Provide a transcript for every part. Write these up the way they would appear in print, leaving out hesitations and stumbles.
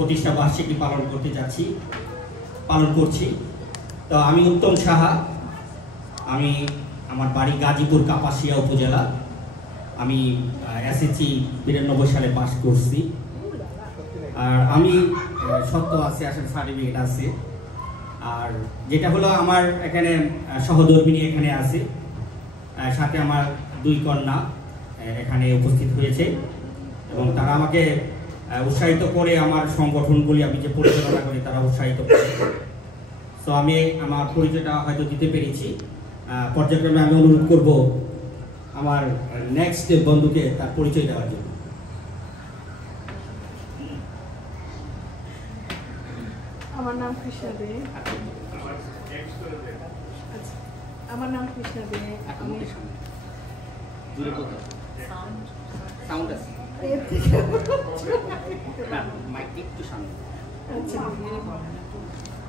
প্রতিষ্ঠা বার্ষিকী পালন করছি। তো আমি উত্তম সাহা, আমি আমার বাড়ি গাজীপুর কাপাসিয়া উপজেলা। আমি এসএসসি 92 সালে পাস করছি। আর আমি সত্য আছে, আসলে সার্টিফিকেট আছে। আর যেটা হলো আমার এখানে সহধর্মিনী এখানে আছে, সাথে আমার 2 কন্যা এখানে উপস্থিত হয়েছে এবং তারা আমাকে উৎসাহিত করে। আমার সংগঠনগুলি আমি যে পরিচালনা করি তারা উৎসাহিত করে। তো আমি আমার পরিচয়টা হয়তো দিতে পেরেছি। পর্যায়ক্রমে আমি অনুরোধ করব আমার নেক্সট বন্ধুকে তার পরিচয় দেওয়ার জন্য। আমার নাম কৃষ্ণা দে। আমার নাম কৃষ্ণা দে।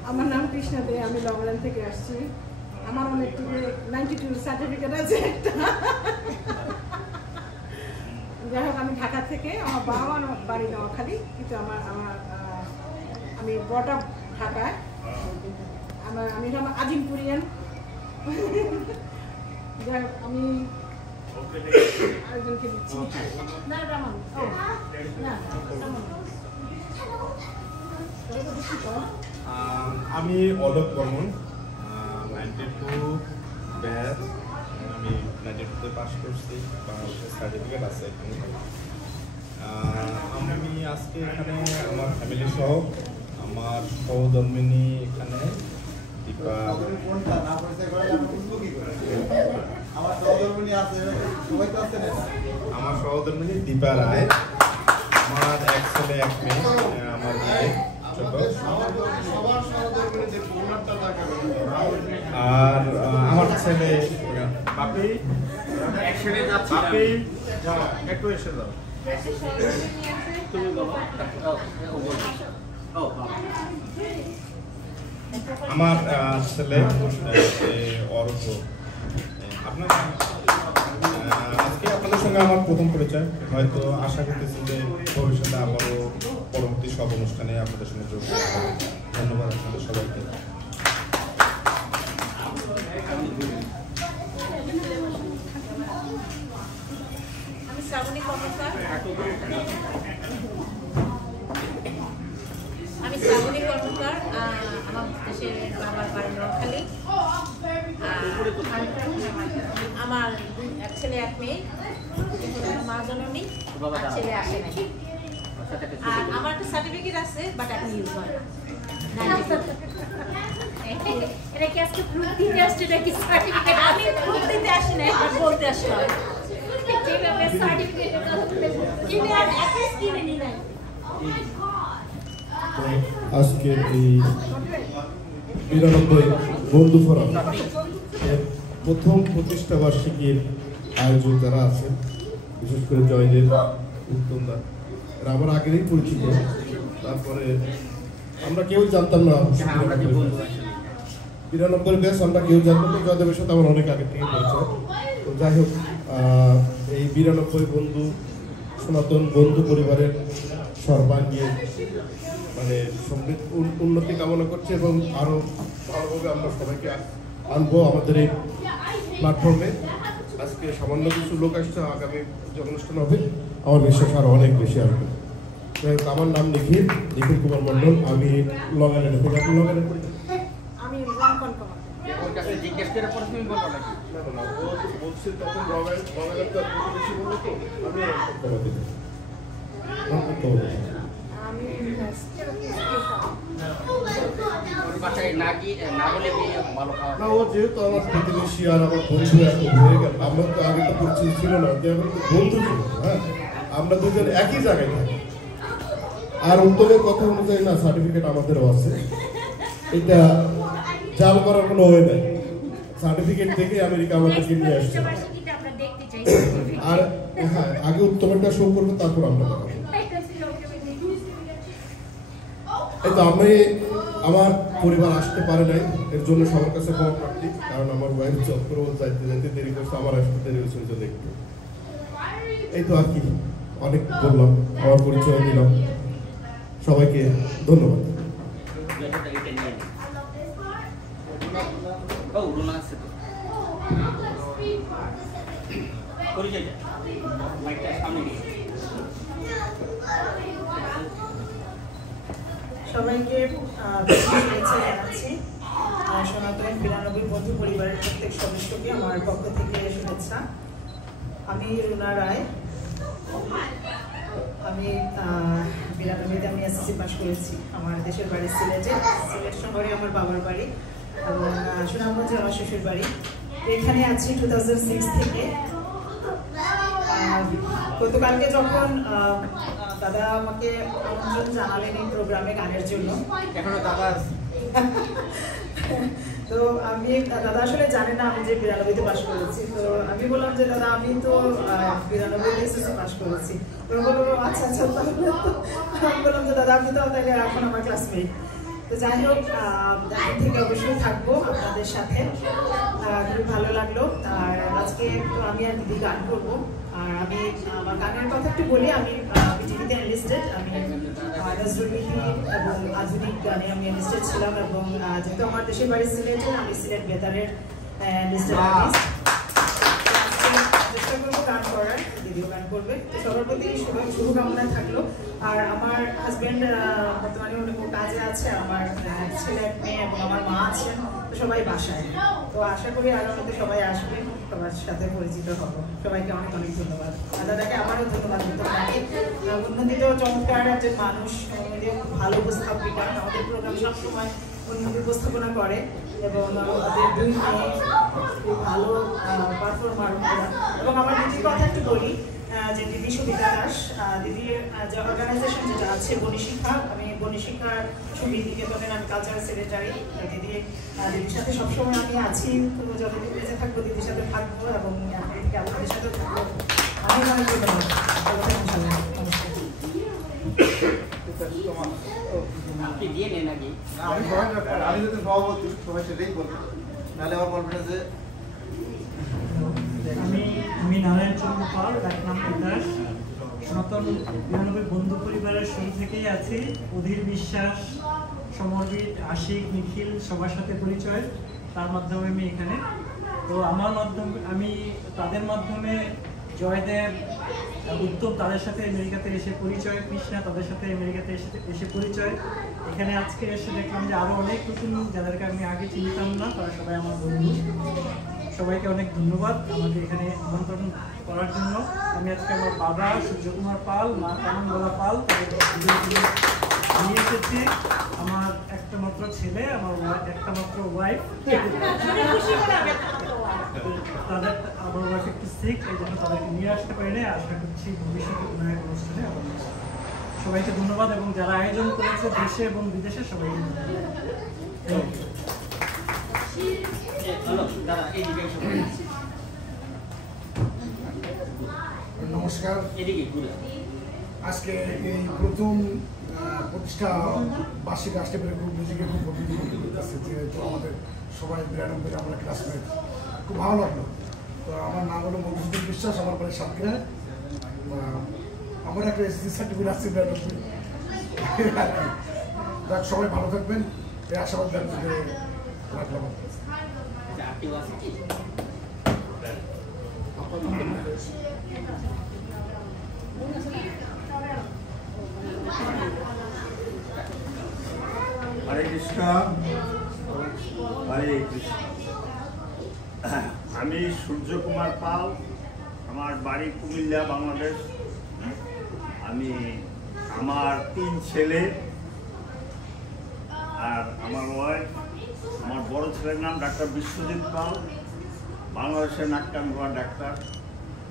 আমার নাম কৃষ্ণা দে, আমি লংল্যান্ড থেকে আসছি। আমার অনেকটুকু 92 সার্টিফিকেট আছে একটা। যাই হোক, আমি ঢাকা থেকে, আমার বাবা বাড়ি নোয়াখালী, কিন্তু আমি বড় ঢাকায়। আমি হলাম আজিমপুরিয়ান। যাই হোক, আমি আরেকজনকে দিচ্ছি। না রামান, আমি অলোক বর্মন, 92 ব্যাচ। আমি 92-তে পাস করছি, বাংলাদেশের সার্টিফিকেট আছে। আমি আজকে এখানে আমার ফ্যামিলি সহ, আমার সহধর্মিনী এখানে দীপা, আমার সহধর্মিনী দীপা রায়, আমার এক ছেলে এক মেয়ে, আমার মেয়ে ছোট। আর আমার ছেলে বাপি, একটু এসে যাও। আমার ছেলে অর্ঘ। আপনার আজকে আপনাদের সঙ্গে আমার প্রথম পরিচয়। হয়তো আশা করতেছি যে ভবিষ্যতে আবারও পরবর্তী সব অনুষ্ঠানে আপনাদের সঙ্গে যোগ দেওয়া হবে। ধন্যবাদ আপনাদের সবাইকে। আমি শ্রাবণী কর্মকার। আমার দেশের বাবার বাড়ি নোয়াখালী। আমার এক ছেলে এক মেয়ে, মা জননী, ছেলে আসে নাই। আর আমার একটা সার্টিফিকেট আছে, বাট এখন ইউজ হয় না। এটা কি আজকে প্রুফ দিতে আসছে নাকি সার্টিফিকেট? আমি প্রুফ দিতে আসি না, বলতে আসতে হয়। যেভাবে সার্টিফিকেটের কথা বলে কিন্তু আর একটা স্কিমে নি নাই। আজকে এই 92 বন্ধু ফোরাম প্রথম প্রতিষ্ঠা বার্ষিকীর আয়োজক যারা আছেন, বিশেষ করে জয়দেব, উত্তমদা, এরা আমার আগেরই পরিচিত। তারপরে আমরা কেউ জানতাম না 92 ব্যাচ, আমরা কেউ জানতাম না। জয়দেবের সাথে আমার অনেক আগে থেকে পরিচয়। তো যাই হোক, এই 92 বন্ধু, সনাতন বন্ধু পরিবারের সর্বাঙ্গীন সমৃদ্ধ উন্নতি কামনা করছে এবং আরও ভালোভাবে আমরা সবাইকে আনবো আমাদের এই প্ল্যাটফর্মে। আজকে সামান্য কিছু লোক আসছে, আগামী যে অনুষ্ঠান হবে আমার বিশ্বাস আরও অনেক বেশি আসবে। আমার নাম নিখিল কুমার মণ্ডল। আমি লংল্যান্ডে থেকে। আপনি লংল্যান্ডে আমি রংকন কুমার। জিজ্ঞেস করে পরে তুমি বলবো নাকি? বলছি তখন লংল্যান্ডে বেশি বললো তো আমি যেহেতু আমার প্রতিবেশী আর আমার বন্ধু এখন হয়ে গেল, আমরা তো আগে তো পরিচিত ছিল না, বন্ধু ছিল। হ্যাঁ, আমরা দুজন একই জায়গায় থাকি। আর উত্তমের কথা অনুযায়ী না, সার্টিফিকেট আমাদেরও আছে। এটা জাল করার কোনো ওয়ে নাই। সার্টিফিকেট থেকে আমেরিকা আমাদেরকে নিয়ে আসছে। আর হ্যাঁ, আগে উত্তমেরটা শো করবে, তারপর আমরা দেখাবো। এই তো আমার পরিবার আসতে পারে নাই, এর জন্য সবার কাছে ক্ষমা প্রার্থী। কারণ আমার ওয়াইফ চক্র যাইতে যাইতে দেরি করছে, আমার আসতে দেরি হয়েছে একটু। এই তো আর কি, অনেক বললাম, আমার পরিচয় দিলাম। সবাইকে ধন্যবাদ। সবাইকে শুভেচ্ছা জানাচ্ছি। সনাতন 92 বন্ধু পরিবারের প্রত্যেক সদস্যকে আমার পক্ষ থেকে শুভেচ্ছা। আমি রুনা রায়, আমি 92-তে আমি এসএসসি পাস করেছি। আমার দেশের বাড়ি সিলেটে, সিলেট শহরে আমার বাবার বাড়ি এবং সুনামগঞ্জে আমার শ্বশুর বাড়ি। এখানে আছি 2006 থেকে। গতকালকে যখন দাদা আমাকে আমন্ত্রণ জানালেন এই প্রোগ্রামে গানের জন্য, তো আমি দাদা আসলে জানে না আমি যে 92-তে পাস করেছি। তো আমি বললাম যে দাদা আমি তো 92-তে এসএসসি পাস করেছি। তো বললো আচ্ছা আচ্ছা, আমি বললাম যে দাদা আপনি তো তাহলে এখন আমার ক্লাসমেট। তো যাই হোক, এখন থেকে অবশ্যই থাকবো আপনাদের সাথে, খুবই ভালো লাগলো। আর আজকে তো আমি আর দিদি গান করবো। আর আমি আমার গানের কথা একটু বলি, আমি বিটিভিতে এনলিস্টেড, আমি নজরুল গীতি এবং আধুনিক গানে আমি এনলিস্টেড ছিলাম। এবং যেহেতু আমার দেশের বাড়ি সিলেটে, আমি সিলেট বেতারের এনলিস্টেড আর্টিস্ট। চেষ্টা করবো গান করার, দিদিও গান করবে। তো সবার প্রতি শুভকামনা থাকলো। আর আমার হাজব্যান্ড বর্তমানে অনেক কাজে আছে, আমার ছেলে এক মেয়ে এবং আমার মা আছেন, তো সবাই বাসায়। তো আশা করি আরো মধ্যে সবাই আসবেন, সবার সাথে পরিচিত হবো। সবাইকে অনেক অনেক ধন্যবাদ। দাদাকে আমারও ধন্যবাদ দিতে পারি। উন্নতিতেও চমৎকার একজন মানুষ, ভালো উপস্থাপিকা, আমাদের প্রোগ্রাম সবসময় উন্নতি উপস্থাপনা করে এবং আমাদের দুই মেয়ে খুব ভালো পারফর্মার। এবং আমার দিদির কথা একটু বলি, যে দিদি সুবিধা দাস, দিদির যে অর্গানাইজেশন যেটা আছে বনিশিক্ষা, আমি বনিশিক্ষা সুবিধি নিকেতনের আমি কালচারাল সেক্রেটারি। দিদির সাথে সবসময় আমি আছি, তো যতদিন বেঁচে থাকবো দিদির সাথে থাকবো এবং আপনাদের সাথেও থাকবো। অনেক অনেক ধন্যবাদ। আমি যদি সভাপতি সবাই সেটাই বলবো, নাহলে আমার বলবেন যে আমি নারায়ণ চন্দ্র পাল, ডাক নাম বিকাশ। সনাতন 92 বন্ধু পরিবারের শুরু থেকেই আছি। অধীর বিশ্বাস, সমরজিৎ, আশিক, নিখিল সবার সাথে পরিচয়, তার মাধ্যমে আমি এখানে। তো আমার মাধ্যমে আমি তাদের মাধ্যমে জয়দেব, উত্তম তাদের সাথে আমেরিকাতে এসে পরিচয়, কৃষ্ণা তাদের সাথে আমেরিকাতে এসে পরিচয়। এখানে আজকে এসে দেখলাম যে আরও অনেক নতুন যাদেরকে আমি আগে চিনতাম না, তারা সবাই আমার বন্ধু। সবাইকে অনেক ধন্যবাদ আমাকে এখানে আমন্ত্রণ করার জন্য। আমি আজকে আমার বাবা সূর্যকুমার পাল, মা কাননবালা পাল নিয়ে এসেছি। আমার একটা মাত্র ছেলে, আমার একটা মাত্র ওয়াইফ, তাদের আমার ওয়াইফ একটু সিক, এই জন্য তাদেরকে নিয়ে আসতে পারি না। আশা করছি ভবিষ্যতে কোনো এক অনুষ্ঠানে আবার সবাইকে ধন্যবাদ এবং যারা আয়োজন করেছে দেশে এবং বিদেশে সবাইকে নমস্কার। আজকে এই প্রথম প্রতিষ্ঠা বার্ষিক আসতে পেরে খুব নিজেকে খুব অভিযোগ করতেছে, যেহেতু আমাদের সবাই 92 আমরা ক্লাসমেট, খুব ভালো লাগলো। তো আমার নাম হলো মধুসূদন বিশ্বাস, আমার বাড়ি সাতক্ষীরায়। আমার একটা এসএসসি সার্টিফিকেট আছে 92। যাক, সবাই ভালো থাকবেন, এই আশাবাদ রাখলাম। হরে কৃষ্ণ, হরে কৃষ্ণ। আমি সূর্যকুমার পাল, আমার বাড়ি কুমিল্লা, বাংলাদেশ। আমি আমার 3 ছেলে আর আমার ওয়াইফ। আমার বড় ছেলের নাম ডাক্তার বিশ্বজিৎ পাল, বাংলাদেশের নাক্কানগোয়া ডাক্তার,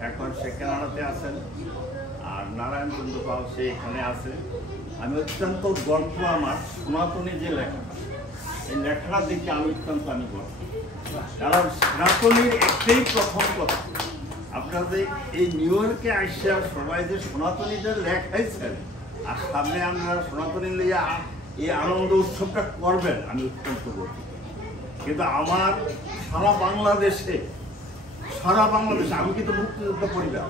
এখন সে কানাডাতে আছেন। আর নারায়ণ চন্দ্র পাল, সে এখানে আছে। আমি অত্যন্ত গর্ব, আমার সনাতনী যে লেখাটা, এই লেখাটার দিকে আমি অত্যন্ত গর্ব। কারণ সনাতনীর একটাই প্রথম কথা, আপনাদের এই নিউ ইয়র্কে আসিয়া সবাই যে সনাতনীদের লেখাইছেন আর সামনে আমরা সনাতনী লিয়া এই আনন্দ উৎসবটা করবেন, আমি অত্যন্ত গর্ব। কিন্তু আমার সারা বাংলাদেশে আমি কিন্তু মুক্তিযুদ্ধ পরিবার,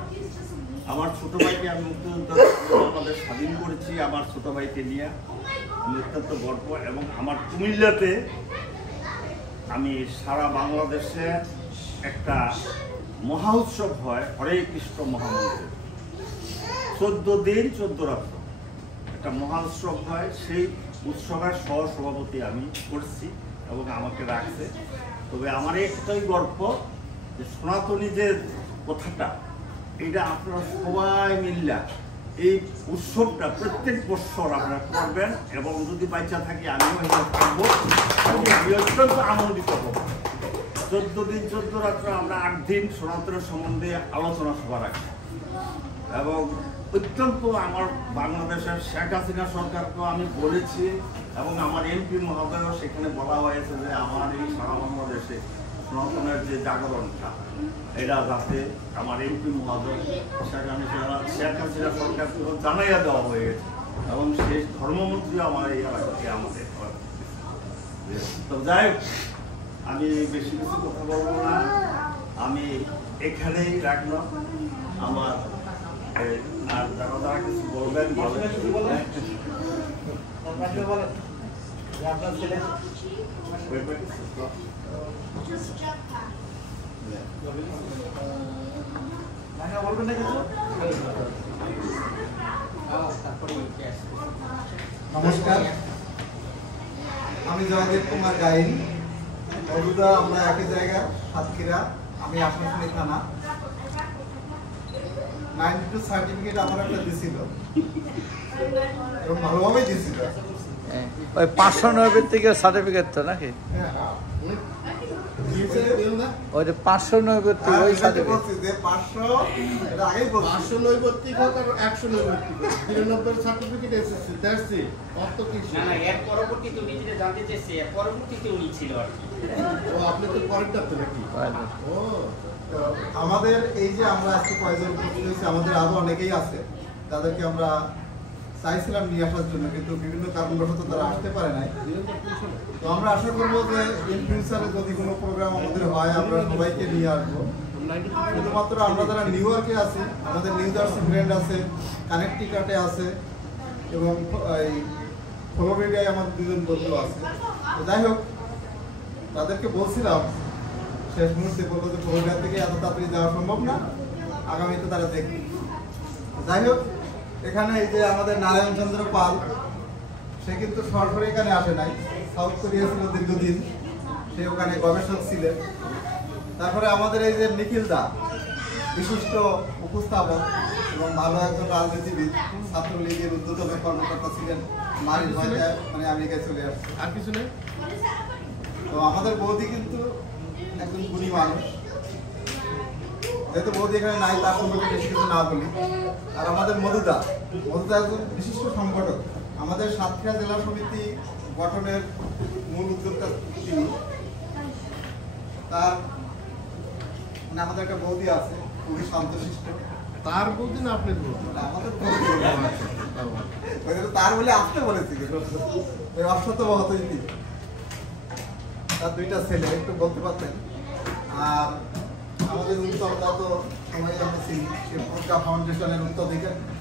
আমার ছোট ভাইকে আমি মুক্তিযুদ্ধ আমাদের স্বাধীন করেছি আমার ছোট ভাইকে নিয়ে আমি অত্যন্ত গর্ব। এবং আমার কুমিল্লাতে আমি সারা বাংলাদেশে একটা মহা উৎসব হয় হরে কৃষ্ণ মহামন্ত্রের 14 দিন 14 রাত্র একটা মহা উৎসব হয়। সেই উৎসবের সহসভাপতি আমি করছি এবং আমাকে রাখছে। তবে আমার একটাই গর্ব যে সনাতনী যে কথাটা এটা আপনারা সবাই মিল্লা এই উৎসবটা প্রত্যেক বছর আপনারা করবেন এবং যদি বাচ্চা থাকি আমিও এটা থাকবো আমি অত্যন্ত আনন্দিত হব। 14 দিন 14 রাত্র আমরা 8 দিন সনাতনের সম্বন্ধে আলোচনা সভা রাখি এবং অত্যন্ত আমার বাংলাদেশের শেখ হাসিনা সরকারকেও আমি বলেছি এবং আমার এমপি মহোদয়ও সেখানে বলা হয়েছে যে আমার এই সারা বাংলাদেশে সনাতনের যে জাগরণটা এটা যাতে আমার এমপি মহোদয় সেখানে শেখ হাসিনা সরকারকেও জানাইয়া দেওয়া হয়ে গেছে এবং সেই ধর্মমন্ত্রী আমার এই এলাকাকে আমাদের। তো যাই হোক আমি বেশি কিছু কথা বলবো না, আমি এখানেই রাখলাম। আমার আর যারা কিছু বলবেন আপনার ছেলে বলবেন না কিছু? নমস্কার, আমি জয়দেব কুমার গাইন। বন্ধুরা আমরা একই জায়গা সাতক্ষীরা, আমি আসানসোল থানা। 92 সার্টিফিকেট আমার একটা দিছিল এবং ভালোভাবেই দিছিল। ওই 590 থেকে সার্টিফিকেট তো নাকি ওই যে 590 থেকে ওই সার্টিফিকেট যে 500 এটা আগেই বলছি 590 হোক আর 190 93 সার্টিফিকেট এসেছে দেখছি কত কিছু না না এর পরবর্তীতে উনি যেটা জানতে চাইছে এর পরবর্তীতে উনি ছিল আর কি। ও আপনি তো পরেরটা তো নাকি ও তো আমাদের এই যে আমরা আজকে কয়েকজন উপস্থিত হয়েছি আমাদের আরো অনেকেই আছে তাদেরকে আমরা চাইছিলাম নিয়ে আসার জন্য কিন্তু বিভিন্ন কারণবশত তারা আসতে পারে নাই। তো আমরা আশা করবো যে ইন ফিউচারে যদি কোনো প্রোগ্রাম আমাদের হয় আমরা সবাইকে নিয়ে আসবো। শুধুমাত্র আমরা যারা নিউ ইয়র্কে আছি আমাদের নিউ জার্সি ফ্রেন্ড আছে, কানেকটিকাটে আছে এবং এই ফ্লোরিডায় আমার 2 জন বন্ধু আছে। তো যাই হোক তাদেরকে বলছিলাম শেষ মুহূর্তে বললো যে ফ্লোরিডা থেকে এত তাড়াতাড়ি যাওয়া সম্ভব না, আগামীতে তারা দেখবে। যাই হোক এখানে এই যে আমাদের নারায়ণ চন্দ্র পাল সে কিন্তু সরাসরি এখানে আসে নাই, সাউথ কোরিয়া ছিল দীর্ঘদিন, সে ওখানে গবেষক ছিলেন। তারপরে আমাদের এই যে নিখিল দা বিশিষ্ট উপস্থাপক এবং ভালো একজন রাজনীতিবিদ, ছাত্রলীগের উদ্যোতন কর্মকর্তা ছিলেন, মারির ভয়ে মানে আমেরিকায় চলে আসছে। আর কিছু নেই। তো আমাদের বৌদি কিন্তু একজন গুণী মানুষ, যেহেতু বৌদি এখানে নাই তার সম্পর্কে বেশি কিছু না বলি। আর আমাদের মধুদা একজন বিশিষ্ট সংগঠক, আমাদের সাতক্ষীরা জেলা সমিতি গঠনের মূল উদ্যোক্তা তিনি। তার মানে আমাদের একটা বৌদি আছে খুবই শান্তশিষ্ট। তার বলতে না আপনার বলতে আমাদের তার বলে আসতে বলেছি ওই অশ্বত মহতই তিনি। তার 2টা ছেলে একটু বলতে পারতেন। আর আমাদের উত্তরদা তো সবাই আমরা চিনি, সে প্রজ্ঞা ফাউন্ডেশনের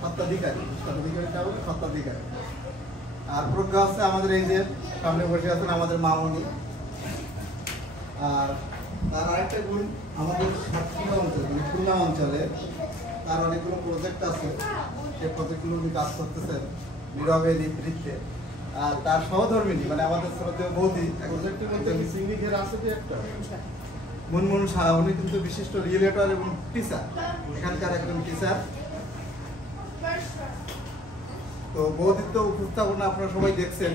সত্ত্বাধিকারী। আর প্রজ্ঞা হচ্ছে আমাদের এই যে সামনে বসে আছেন আমাদের মামনি। আর তার আরেকটা গুণ আমাদের সাতক্ষীরা অঞ্চলে মানে খুলনা অঞ্চলে তার অনেকগুলো প্রজেক্ট আছে, সে প্রজেক্টগুলো উনি কাজ করতেছেন নীরবে নিবৃত্তে। আর তার সহধর্মিনী মানে আমাদের শ্রদ্ধেয় বৌদি প্রজেক্টের মধ্যে সিঙ্গিঘের আছে কি একটা মুনমুন শাহ, উনি কিন্তু বিশিষ্ট রিয়েলেটর এবং টিচার, এখানকার একজন টিচার। তো বৌদিত্ব উপস্থাপনা আপনারা সবাই দেখছেন,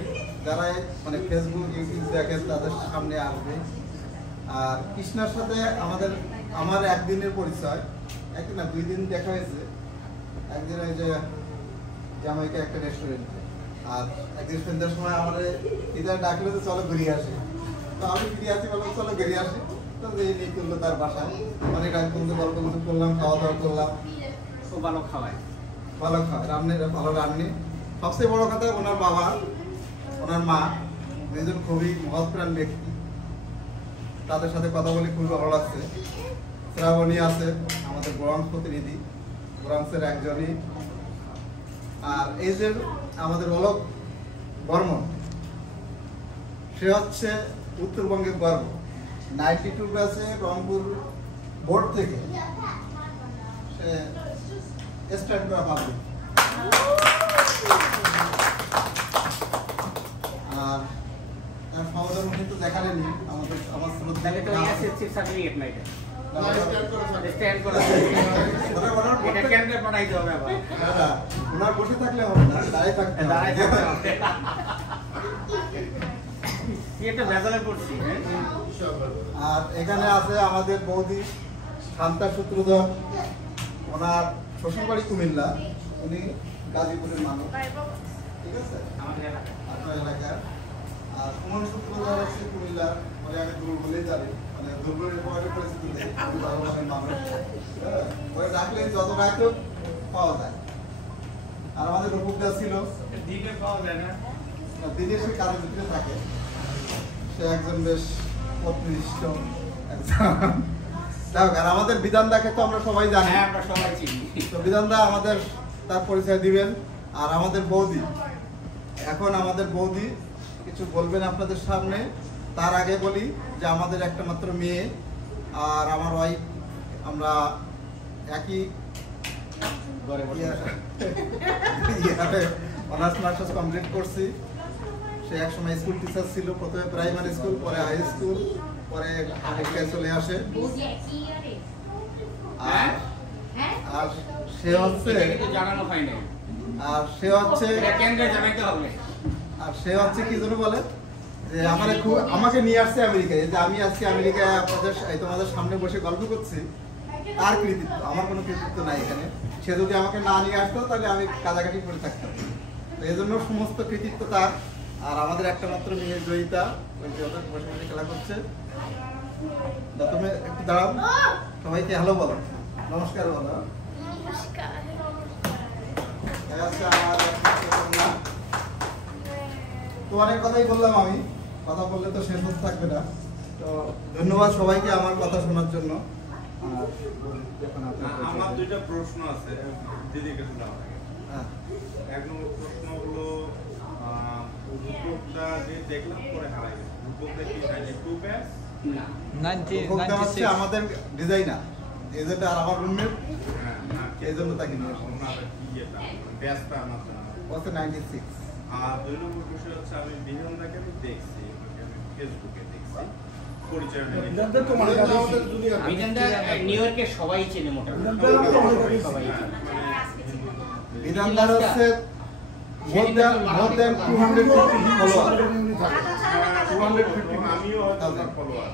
যারা মানে ফেসবুক ইউটিউব দেখেন তাদের সামনে আসবে। আর কৃষ্ণার সাথে আমার একদিনের পরিচয়, একদিন না 2 দিন দেখা হয়েছে। একদিন ওই যে জামাইকা একটা রেস্টুরেন্টে, আর একদিন সন্ধ্যার সময় আমাদের ইদার ডাকলে তো চলো ঘুরিয়ে আসে। তো আমি ফিরে আসি বললাম চলো ঘুরিয়ে আসি। তো এই নিয়ে করলো তার বাসায়, অনেক আগে পর্যন্ত গল্প গুজব করলাম, খাওয়া দাওয়া করলাম। খুব ভালো খাওয়ায়, ভালো খাওয়ায়, ভালো রান্নি। সবচেয়ে বড় কথা ওনার বাবা ওনার মা 2 জন খুবই মহৎপ্রাণ ব্যক্তি, তাদের সাথে কথা বলে খুবই ভালো লাগছে। শ্রাবণী আছে আমাদের বরং প্রতিনিধি, ব্রঙ্কসের একজনই। আর এই যে আমাদের অলোক বর্মন, সে হচ্ছে উত্তরবঙ্গের গর্ব। 92 ব্যাচে রংপুর বোর্ড থেকে সে স্ট্যান্ড করা পাবে। আর তার সহধর্ম কিন্তু দেখালেনি আমাদের, আমার শ্রদ্ধা সার্টিফিকেট নাই ওনার বসে থাকলে হবে না, দাঁড়িয়ে থাকতে হবে। আর এখানে আছে আমাদের বৌদি শান্তা সূত্রধর, ওনার শ্বশুরবাড়ি কুমিল্লা, উনি গাজীপুরের মানুষ, ঠিক আছে, আপনার এলাকার। আর সুমন সূত্রধর হচ্ছে কুমিল্লার, মানে আমি দূর বলেই জানি, মানে দুর্গের পরে পরিস্থিতিতে খুবই ভালো মানের মানুষ, ওরা ডাকলে যত ডাকতো পাওয়া যায়। আর আমাদের রূপকদা ছিল, দিনে পাওয়া যায় না, দিনে সে কাজের ভিতরে থাকে, সে একজন বেশ পত্নিষ্ঠ একজন। আর আমাদের বিধানদাকে তো আমরা সবাই জানি, আমরা সবাই চিনি। তো বিধানদা আমাদের তার পরিচয় দিবেন। আর আমাদের বৌদি, এখন আমাদের বৌদি কিছু বলবেন আপনাদের সামনে। তার আগে বলি যে আমাদের একটা মাত্র মেয়ে আর আমার ওয়াইফ, আমরা একই অনার্স মাস্টার্স কমপ্লিট করছি। সে একসময় স্কুল টিচার ছিল, প্রথমে প্রাইমারি স্কুল, পরে হাই স্কুল, পরে আমেরিকায় চলে আসে। আর সে হচ্ছে জানানো হয় না, আর সে হচ্ছে কেন্দ্রে জানাইতে হবে। আর সে হচ্ছে কি জন্য বলে যে আমাকে নিয়ে আসছে আমেরিকায়, যে আমি আজকে আমেরিকায় আপনাদের তোমাদের সামনে বসে গল্প করছি, তার কৃতিত্ব, আমার কোনো কৃতিত্ব নাই এখানে। সে যদি আমাকে না নিয়ে আসতো তাহলে আমি কাছাকাছি পড়ে থাকতাম। তো এই জন্য সমস্ত কৃতিত্ব তার। আর আমাদের একটা মাত্র মেয়ে জয়িতা, ওই যে ওদের বসে বসে খেলা করছে। তুমি একটু দাঁড়াও, সবাইকে হ্যালো বলো, নমস্কার বলো। তো অনেক কথাই বললাম আমি, কথা বললে তো শেষ হতে থাকবে না। তো ধন্যবাদ সবাইকে আমার কথা শোনার জন্য। আমার দুইটা প্রশ্ন আছে দিদির কাছে যাওয়ার আগে। এক নম্বর প্রশ্ন হলো, রূপকটা যে দেখলাম পরে হারাই গেছে, রূপকটা কি 92 ব্যাচ? রূপকটা হচ্ছে আমাদের ডিজাইনার, এজেন্ট আর আমার রুমমেট, এই জন্য তাকে নিয়ে আসলাম। ব্যাচটা আমার জানা হচ্ছে 96। আর দুই নম্বর বিষয় হচ্ছে, আমি বিধানদাকে আমি দেখছি, আমি ফেসবুকে দেখছি, পরিচয় নিউ ইয়র্কে সবাই চেনে মোটামুটি। বিধানদার হচ্ছে more than 250 ফলোয়ার। 250, আমিও হয়তো ফলোয়ার।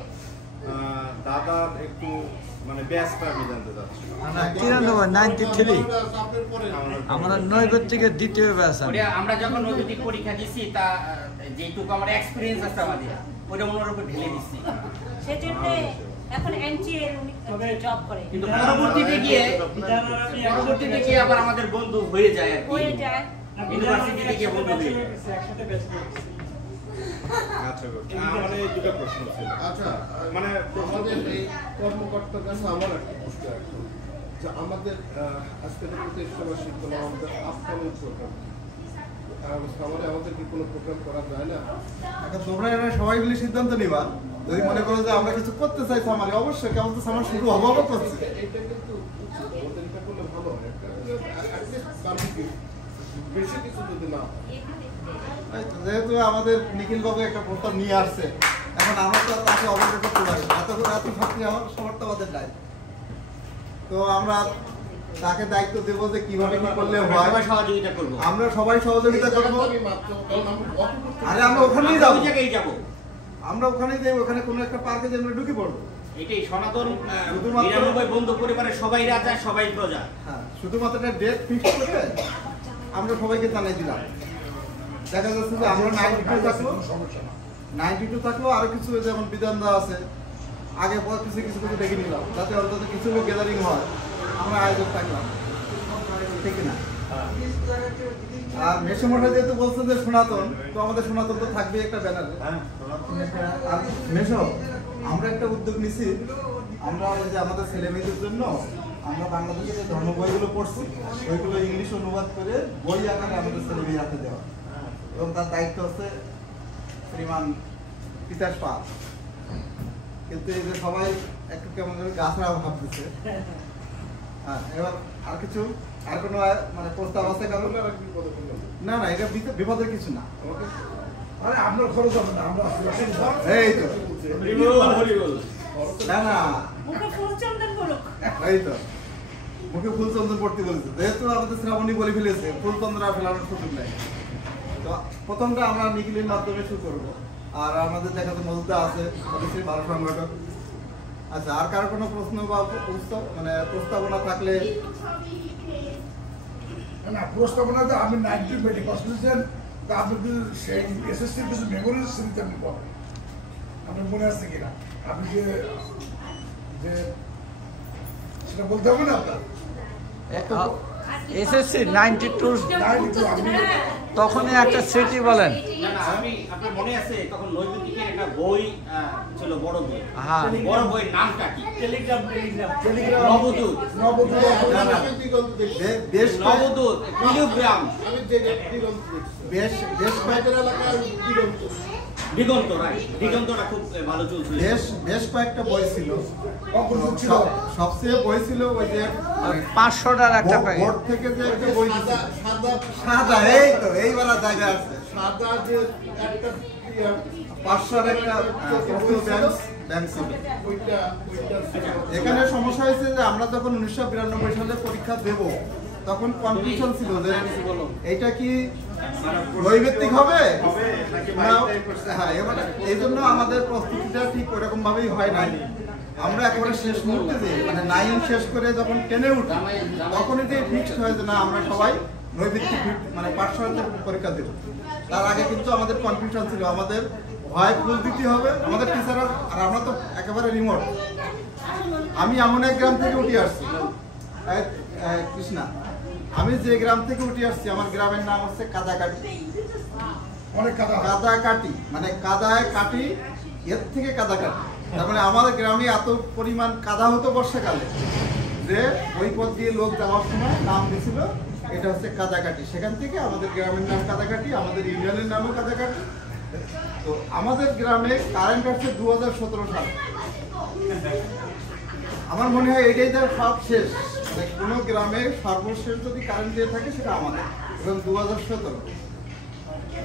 দাদার একটু মানে ব্যাচটা আমি জানতে চাচ্ছি। 93 আমরা নৈবেদ থেকে দ্বিতীয় ব্যাচ। আমরা যখন নৈবেদিক পরীক্ষা দিচ্ছি, তা যেটুকু আমার এক্সপিরিয়েন্স আছে আমাদের, ওইটা মনের উপর ঢেলে দিচ্ছি। সেজন্য এখন এনজিএ জব করে, কিন্তু পরবর্তীতে গিয়ে আবার আমাদের বন্ধু হয়ে যায় আর কি, ইউনিভার্সিটিতে গিয়ে বন্ধু হয়ে যায়। আচ্ছা, আমার এই দুটো প্রশ্ন ছিল। আচ্ছা, মানে আমাদের এই কর্মকর্তার কাছে আমার একটা প্রশ্ন এখন, যে আমাদের আজকে প্রতিষ্ঠাবার্ষিক হলো, আমাদের আপকামিং প্রোগ্রাম, আমাদের কি কোনো প্রোগ্রাম করা যায় না? এখন তোমরা এরা সবাই মিলে সিদ্ধান্ত নিবা। যদি মনে করো যে আমরা কিছু করতে চাই সামারি, অবশ্যই, কেমন তো সামার শুরু হবো করছে, এটা কিন্তু আমাদের এটা করলে ভালো হয়, বেশি কিছু যদি না। যেহেতু আমাদের নিখিল বাবু একটা প্রস্তাব নিয়ে আসছে, এখন আমরা তো তাকে অবশ্যই করতে পারি, এত শক্তি আমার সবার তো আমাদের নাই। তো আমরা তাকে দায়িত্ব দেবো যে কিভাবে কি করলে হয়, সহযোগিতা করবো, আমরা সবাই সহযোগিতা করবো। আরে আমরা ওখানেই যাবো, আমরা ওখানেই যাই, ওখানে কোনো একটা পার্কে যে আমরা ঢুকে পড়বো। এটাই সনাতন ৯৯ বন্ধু পরিবারের সবাই রাজা, সবাই প্রজা। হ্যাঁ, শুধুমাত্র একটা ডেট ফিক্স করে আমরা সবাইকে জানাই দিলাম। দেখা যাচ্ছে যে আমরা 92 থাকলো, আরো কিছু যেমন বিধানদা আছে, আগে পর কিছু ডেকে নিলাম, যাতে অন্তত কিছু গ্যাদারিং হয়, আমরা আয়োজন থাকলাম, ঠিক না? আর মেশো মশাই যেহেতু বলছে যে সনাতন, তো আমাদের সনাতন তো থাকবে একটা ব্যানারে। আর মেশো, আমরা একটা উদ্যোগ নিছি, আমরা ওই যে আমাদের ছেলে মেয়েদের জন্য আমরা বাংলাদেশে যে ধর্ম বইগুলো পড়ছি ওইগুলো ইংলিশ অনুবাদ করে বই আকারে আমাদের ছেলেমেয়ের হাতে দেওয়া, এবং তার দায়িত্ব হচ্ছে শ্রীমান তিতাস পাল। কিন্তু এই যে সবাই একটু কেমন গাছরা ভাবতেছে। হ্যাঁ, এবার আর কিছু আর কোনো মানে প্রস্তাব আছে কারণ? না না, এটা বিপদের কিছু না। আরে আপনার খরচ হবে না, আমরা এই তো না না মুখে ফুল চন্দন বলুক। এই তো মুখে ফুল চন্দন পড়তে বলেছে, যেহেতু আমাদের শ্রাবণী বলে ফেলেছে ফুল চন্দন আর ফেলানোর সুযোগ নেই। তো প্রথমটা আমরা নিখিলের মাধ্যমে শুরু করবো, আর আমাদের দেখাতে মজুদা আছে অবশ্যই ভালো সংগঠক। আচ্ছা, আর কারো কোনো প্রশ্ন বা মানে প্রস্তাবনা থাকলে? না, প্রস্তাবনাতে আমি 90 মেডিকেল স্টুডেন্ট, তা আপনি সেই এসএসসি কিছু মেমোরিজ শুনতে আপনি বলেন, আপনার মনে আছে কিনা? আপনি যে সেটা বলতে হবে না আপনার এসএসসি 92 তখনই একটা স্মৃতি বলেন। না না, আপনার মনে আছে তখন নৈবেদিকের একটা বই ছিল, বড় বই। হ্যাঁ, বড় বইয়ের নামটা কি? টেলিগ্রাম নবদূত। বেশ নবদূত কিলোগ্রাম বেশ কয়েকটা এলাকায় দিগন্ত, রাইট, দিগন্তটা খুব ভালো চলছিল। বেশ কয়েকটা বই ছিল, সবচেয়ে বই ছিল ওই যে 500টার একটা প্যাকেট বোর্ড থেকে যে একটা বই সাদা, এই তো এইবার জায়গা আছে সাদা যে একটা 500 একটা ব্যাংক ছিল। এখানে সমস্যা হয়েছে যে আমরা যখন 1992 সালে পরীক্ষা দেব তখন কনফিউশন ছিল যে এইটা কি নৈবেত্তিক হবে। হ্যাঁ, এবার এই জন্য আমাদের প্রস্তুতিটা ঠিক ওরকম ভাবেই হয় নাই। আমরা একেবারে শেষ মুহূর্তে যে মানে 9 শেষ করে যখন 10-এ উঠি তখনই যে ফিক্সড হয় যে না আমরা সবাই নৈবেত্তিক মানে 500 পরীক্ষা দেব। তার আগে কিন্তু আমাদের কনফিউশন ছিল, আমাদের হয় ফুল দিতে হবে, আমাদের টিচাররা, আর আমরা তো একেবারে রিমোট। আমি এমন এক গ্রাম থেকে উঠে আসছি, কৃষ্ণা, আমি যে গ্রাম থেকে উঠে আসছি আমার গ্রামের নাম হচ্ছে কাদাকাটি। অনেক কাদাকাটি মানে কাদায় কাটি, এর থেকে কাদাকাটি। তার মানে আমাদের গ্রামে এত পরিমাণ কাদা হতো বর্ষাকালে যে ওই পথ দিয়ে লোক যাওয়ার সময় নাম দিয়েছিল এটা হচ্ছে কাদাকাটি। সেখান থেকে আমাদের গ্রামের নাম কাদাকাটি, আমাদের ইউনিয়নের নামও কাদাকাটি। তো আমাদের গ্রামে কারেন্ট আসছে 2017 সালে। আমার মনে হয় এটাই তার সব শেষ, মানে কোনো গ্রামে সর্বশেষ যদি কারেন্ট দিয়ে থাকে সেটা আমাদের, এবং 2017।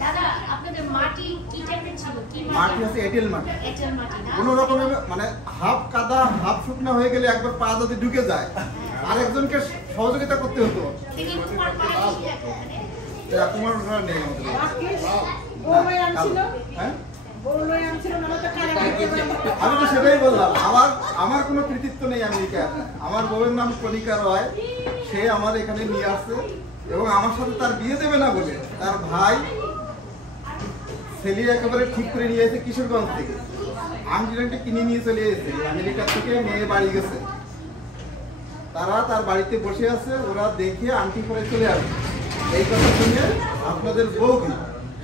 দাদা, আপনাদের মাটি কি টাইপের ছিল? কি মাটি আছে এঁটেল মাটি। এঁটেল মাটি না? কোনো রকমের মানে হাফ কাদা হাফ শুকনা হয়ে গেলে একবার পা যদি ঢুকে যায় আরেকজনকে সহযোগিতা করতে হতো। দেখি কুমার পাড়া কুমার নেই আমাদের। হ্যাঁ, আমি তো সেটাই বললাম, আমার কোনো কৃতিত্ব নেই আমেরিকা। আমার বউয়ের নাম কণিকা রয়, সে আমার এখানে নিয়ে আসছে এবং আমার সাথে তার বিয়ে দেবে না বলে তার ভাই ছেলে একেবারে ঠিক করে নিয়ে এসে কিশোরগঞ্জ থেকে আংটিটা কিনে নিয়ে চলে এসেছে। আমেরিকা থেকে মেয়ে বাড়ি গেছে, তারা তার বাড়িতে বসে আছে, ওরা দেখে আংটি করে চলে আসবে। এই কথা শুনে আপনাদের বউকে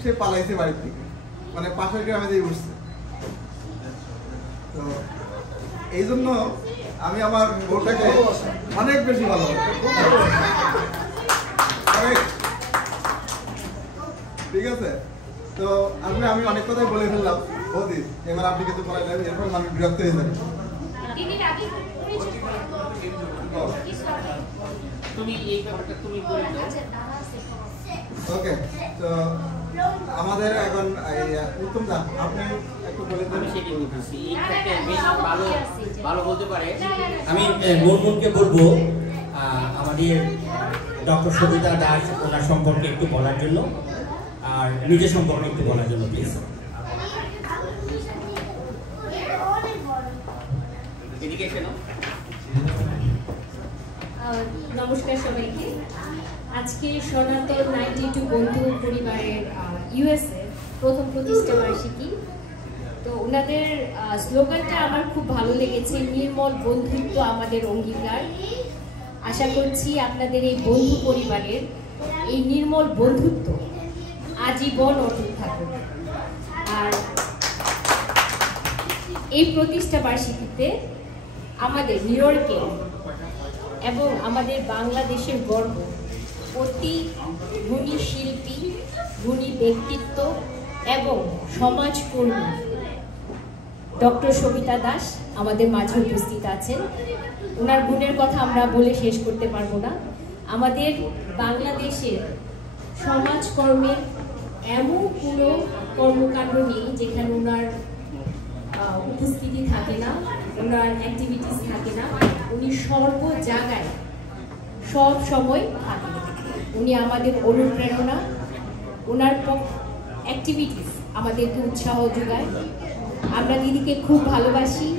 সে পালাইছে বাড়ি থেকে, মানে পাশের গ্রামে দিয়ে উঠছে। তো এই জন্য আমি আমার বউটাকে অনেক বেশি ভালোবাসি। ঠিক আছে, তো আমি অনেক কথাই বলে ফেললাম বৌদি, এবার আপনি কিন্তু বলেন, এরপর মানুষ বিরক্ত হয়ে যাবে। ওকে, তো আমাদের এখন উত্তম দা, আপনি একটু বলে দেন। ভালো বলতে পারে। আমি মুনমুনকে বলবো আমাদের ডক্টর সবিতা দাস ওনার সম্পর্কে একটু বলার জন্য, আর নিজের সম্পর্কে একটু বলার জন্য প্লিজ। নমস্কার সবাইকে। আজকে সনাতন 92 বন্ধু পরিবারের ইউএসএ প্রথম প্রতিষ্ঠা বার্ষিকী। তো ওনাদের স্লোগানটা আমার খুব ভালো লেগেছে, নির্মল বন্ধুত্ব আমাদের অঙ্গীকার। আশা করছি আপনাদের এই বন্ধু পরিবারের এই নির্মল বন্ধুত্ব আজীবন অটুট থাকুক। আর এই প্রতিষ্ঠা বার্ষিকীতে আমাদের নিউ ইয়র্কে এবং আমাদের বাংলাদেশের গর্ব, অতি গুণী শিল্পী, গুণী ব্যক্তিত্ব এবং সমাজকর্মী ডক্টর সবিতা দাস আমাদের মাঝে উপস্থিত আছেন। ওনার গুণের কথা আমরা বলে শেষ করতে পারবো না। আমাদের বাংলাদেশের সমাজকর্মের এমন কোনো কর্মকাণ্ড নেই যেখানে ওনার উপস্থিতি থাকে না, ওনার অ্যাক্টিভিটিস থাকে না। উনি সর্ব জায়গায় সব সময় থাকেন। উনি আমাদের অনুপ্রেরণা, ওনার অ্যাক্টিভিটিস আমাদেরকে উৎসাহ যোগায়। আমরা দিদিকে খুব ভালোবাসি।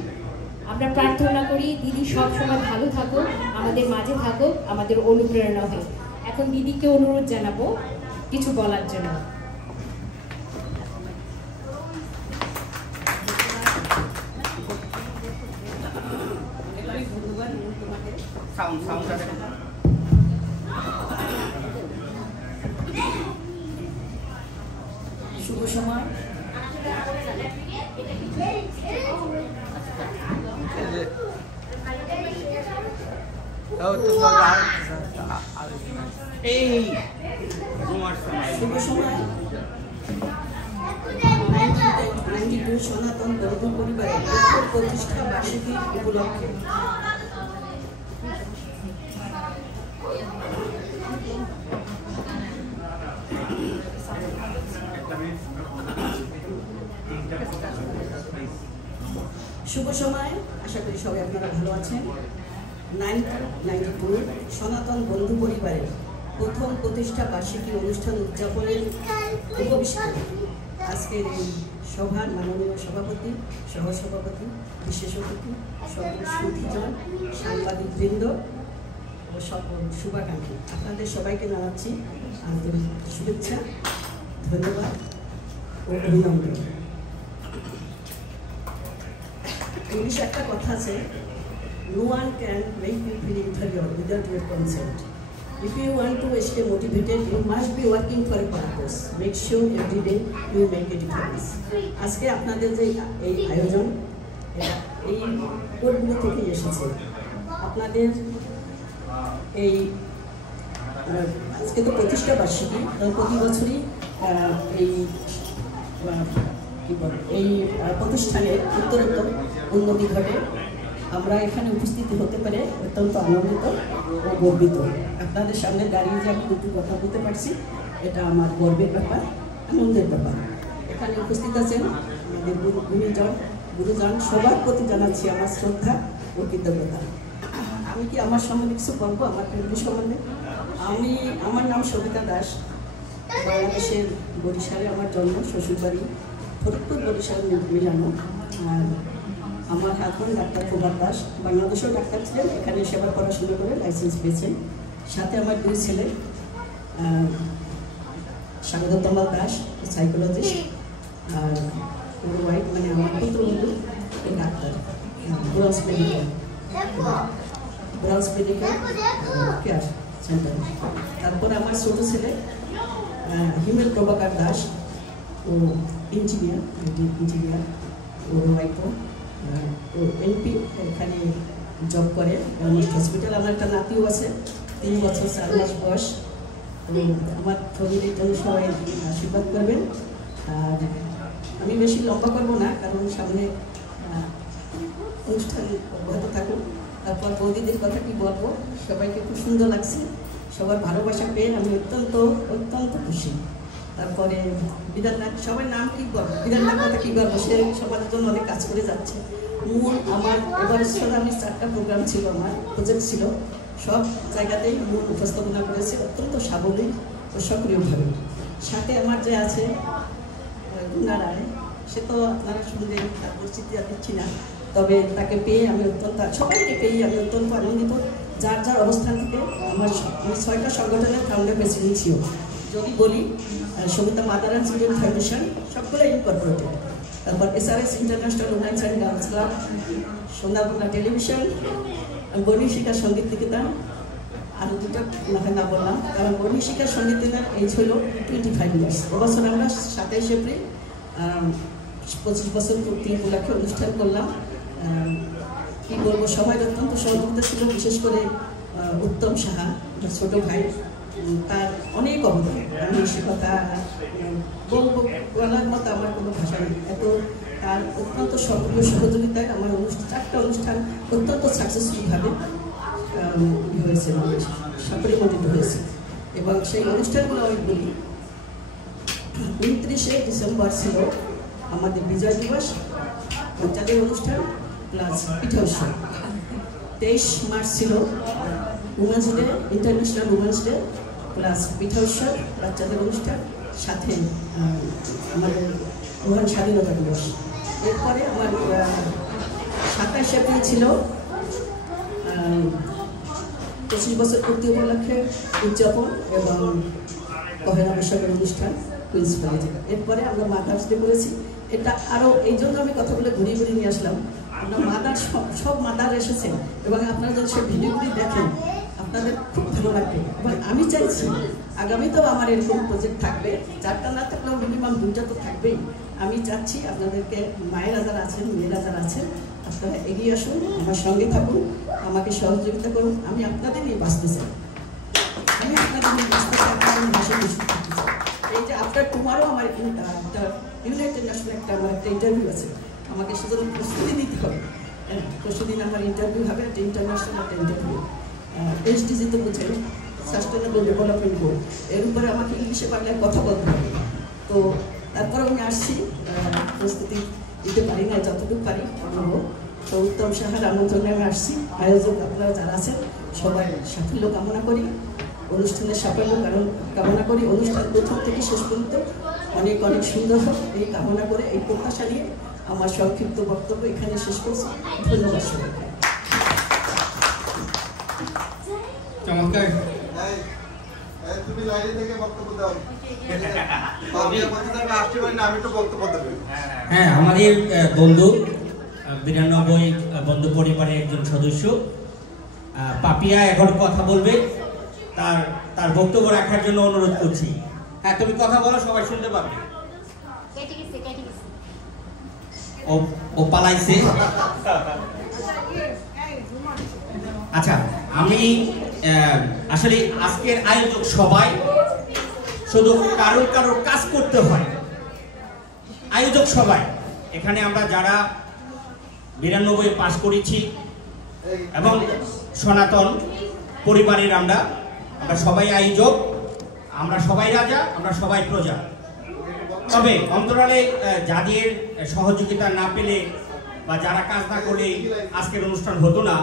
আমরা প্রার্থনা করি দিদি সব সময় ভালো থাকুক, আমাদের মাঝে থাকুক, আমাদের অনুপ্রেরণা হয়ে। এখন দিদিকে অনুরোধ জানাবো কিছু বলার জন্য। শুভ সময়। শুভ সময়। 92 সনাতন বৌদ্ধ পরিবারের প্রতিষ্ঠা বার্ষিকী উপলক্ষে শুভ সময়। আশা করি সবাই আপনারা ভালো আছেন। 92 সনাতন বন্ধু পরিবারের প্রথম প্রতিষ্ঠা বার্ষিকী অনুষ্ঠান উদযাপনের উপবিষ্ট আজকের এই সভার মাননীয় সভাপতি, সহসভাপতি, বিশেষ অতিথি, সকল সুধীজন, সাংবাদিকবৃন্দ ও সকল শুভাকাঙ্ক্ষী, আপনাদের সবাইকে জানাচ্ছি আন্তরিক শুভেচ্ছা, ধন্যবাদ ও অভিনন্দন। ইংলিশে একটা কথা আছে, no one can make you feel inferior without your consent. If you want to stay motivated, you must be working for a purpose. Make sure every day you make a difference. আজকে আপনাদের যে এই আয়োজন, এই কোডগুলো থেকে এসেছে। আপনাদের এই আজকে তো প্রতিষ্ঠা বার্ষিকী, প্রতি বছরই এই প্রতিষ্ঠানের উত্তরোত্তর উন্নতি ঘটে। আমরা এখানে উপস্থিত হতে পারে অত্যন্ত আনন্দিত ও গর্বিত। আপনাদের সামনে দাঁড়িয়ে যে আমি দুটো কথা বলতে পারছি, এটা আমার গর্বের ব্যাপার, আনন্দের ব্যাপার। এখানে উপস্থিত আছেন আমাদের গুরুজন, সবার প্রতি জানাচ্ছি আমার শ্রদ্ধা ও কৃতজ্ঞতা। আমি কি আমার সম্বন্ধে কিছু বলবো, আমার ফ্যামিলি সম্বন্ধে? আমার নাম সবিতা দাস। বাংলাদেশের বরিশালে আমার জন্ম, শ্বশুরবাড়ি ফরিদপুর বরিশাল মিলানো। আর আমার হাজব্যান্ড ডাক্তার প্রভাত দাস, বাংলাদেশেও ডাক্তার ছিলেন, এখানে সেবা পড়াশোনা করে লাইসেন্স পেয়েছেন। সাথে আমার দুই ছেলে, স্বাগততমা দাস সাইকোলজিস্ট, আর ওর ওয়াইফ মানে আমার পুত্রবন্ধু ডাক্তার, ব্রঞ্জ মেডিকেল কেয়ার সেন্টার। তারপরে আমার ছোটো ছেলে হিমেল প্রভাকর দাস, ও ইঞ্জিনিয়ার, ওর ওয়াইফও ও এমপি, এখানে জব করে গভর্নমেন্ট হসপিটাল। আমার একটা নাতিও আছে, 3 বছর 4 মাস বয়স। তো আমার ফ্যামিলির জন্য সবাই আশীর্বাদ করবেন। আর আমি বেশি লম্বা করবো না, কারণ সামনে অনুষ্ঠান অব্যাহত থাকুক। তারপর বৌদিদের কথা কি বলবো, সবাইকে খুব সুন্দর লাগছে, সবার ভালোবাসা পেয়ে আমি অত্যন্ত খুশি। তারপরে বিধাননাথ, সবার নাম কি বলবো, বিধাননাথ কথা কি বলবো, সে সমাজের জন্য অনেক কাজ করে যাচ্ছে। আমার এবারের সাথে আমি 4টা প্রোগ্রাম ছিল, আমার প্রজেক্ট ছিল, সব জায়গাতেই মূল উপস্থাপনা করেছে অত্যন্ত স্বাভাবিক ও সক্রিয়ভাবে। সাথে আমার যে আছে গুনা রায়, সে তো আপনারা শুনলেন, তার পরিচিতি আর দিচ্ছি না, তবে তাকে পেয়ে আমি সবাইকে পেয়ে আমি অত্যন্ত আনন্দিত। যার যার অবস্থান থেকে আমি 6টা সংগঠনের ফাউন্ডার প্রেসিডেন্ট ছিল। যদি বলি Sabita mother and children foundation, সবগুলো ইনকর্পোরেটেড। তারপর SRS international women's and girls club, Sonar Bangla television, Barnik Shiksha Sangeet নিকেতন, আরও দুটো না বললাম, কারণ বর্ণিক শিক্ষা সঙ্গীত নিকেতন এইজ হলো 25 ইয়ার্স। এবছর আমরা 27 এপ্রিল 25 বছর পূর্তি উপলক্ষে অনুষ্ঠান করলাম। কী বলবো, সবাই অত্যন্ত সহযোগিতা ছিল, বিশেষ করে উত্তম সাহা ছোট ভাই, তার অনেক অবদান। আমি সে কথা বলবো, বলার মতো আমার কোনো ভাষা নেই। এত তার অত্যন্ত সক্রিয় সহযোগিতায় আমার 4টা অনুষ্ঠান অত্যন্ত সাকসেসফুলভাবে হয়েছে, সাফল্যমণ্ডিত হয়েছে। এবং সেই অনুষ্ঠানগুলো আমি বলি, 29শে ডিসেম্বর ছিল আমাদের বিজয় দিবস, বাচ্চাদের অনুষ্ঠান প্লাস পিঠা উৎসব। 23 মার্চ ছিল women's day, international women's day plus পিঠা উৎসব, বাচ্চাদের অনুষ্ঠান, সাথে আমাদের মহান স্বাধীনতা দিবস। এরপরে আমার 27 এপ্রিল ছিল 25 বছর পূর্তি উপলক্ষে উদযাপন এবং পহেলা বৈশাখের অনুষ্ঠান কুইন্স কলেজে। এরপরে আমরা মাদার্স ডে করেছি। এটা আরও এই জন্য আমি কথাগুলো ঘুরিয়ে ঘুরিয়ে নিয়ে আসলাম। আমরা মাদার সব মাদার এসেছেন এবং আপনারা যদি সব ভিডিওগুলি দেখেন আপনাদের খুব ভালো লাগবে। এবং আমি চাইছি আগামীতেও আমার এরকম প্রজেক্ট থাকবে, 4টা না থাকলেও মিনিমাম 2টা তো থাকবেই। আমি চাচ্ছি আপনাদেরকে মায়েরা যারা আছেন, মেয়েরা যারা আছেন, আপনারা এগিয়ে আসুন, আমার সঙ্গে থাকুন, আমাকে সহযোগিতা করুন। আমি আপনাদের নিয়ে বাঁচতে চাই, আমি আপনাদের নিয়ে বাঁচতে চাই, আপনাদের ভাষা নিশ্চিত করতে চাই। এই যে আফটার টুমারো আমার একটা ইউনাইটেড ন্যাশনাল আমার একটা ইন্টারভিউ আছে, আমাকে সেজন্য প্রস্তুতি নিতে হবে। পরশুদিন আমার ইন্টারভিউ হবে, একটা ইন্টারন্যাশনাল একটা ইন্টারভিউ, SDG তো বুঝেন, সাস্টেনেবল ডেভেলপমেন্ট গোল। এর উপরে আমাকে ইংলিশে বাংলায় কথা বলতে হবে। তো তারপরে আমি আসছি, প্রস্তুতি দিতে পারি না, যতটুকু পারি বলবো। তো উত্তম সাহার আমন্ত্রণে আমি আসছি। আয়োজক আপনারা যারা আছেন সবাই সাফল্য কামনা করি, অনুষ্ঠানের সাফল্য কামনা করি। অনুষ্ঠান প্রথম থেকে শেষ পর্যন্ত অনেক অনেক সুন্দর হোক এই কামনা করে, এই প্রত্যাশা নিয়ে আমার সংক্ষিপ্ত বক্তব্য এখানে শেষ করছি। ধন্যবাদ সবাইকে। চমৎকার। তুমি লাইনে থেকে বক্তব্য দাও। আমি তো বক্তব্য দেবো। হ্যাঁ, আমাদের বন্ধু 92 বন্ধু পরিবারের একজন সদস্য পাপিয়া এখন কথা বলবে, তার বক্তব্য রাখার জন্য অনুরোধ করছি। হ্যাঁ, তুমি কথা বলো, সবাই শুনতে পাবে। ও পালাইছে। আচ্ছা, আমি আসলে আজকের আয়োজক সবাই, শুধু কারোর কাজ করতে হয়। আয়োজক সবাই এখানে আমরা যারা 92 পাস করেছি এবং সনাতন পরিবারের আমরা সবাই আয়োজক, আমরা সবাই রাজা, আমরা সবাই প্রজা। তবে অন্তরালে যাদের সহযোগিতা না পেলে বা যারা কাজ না করলে আজকের অনুষ্ঠান হতো না,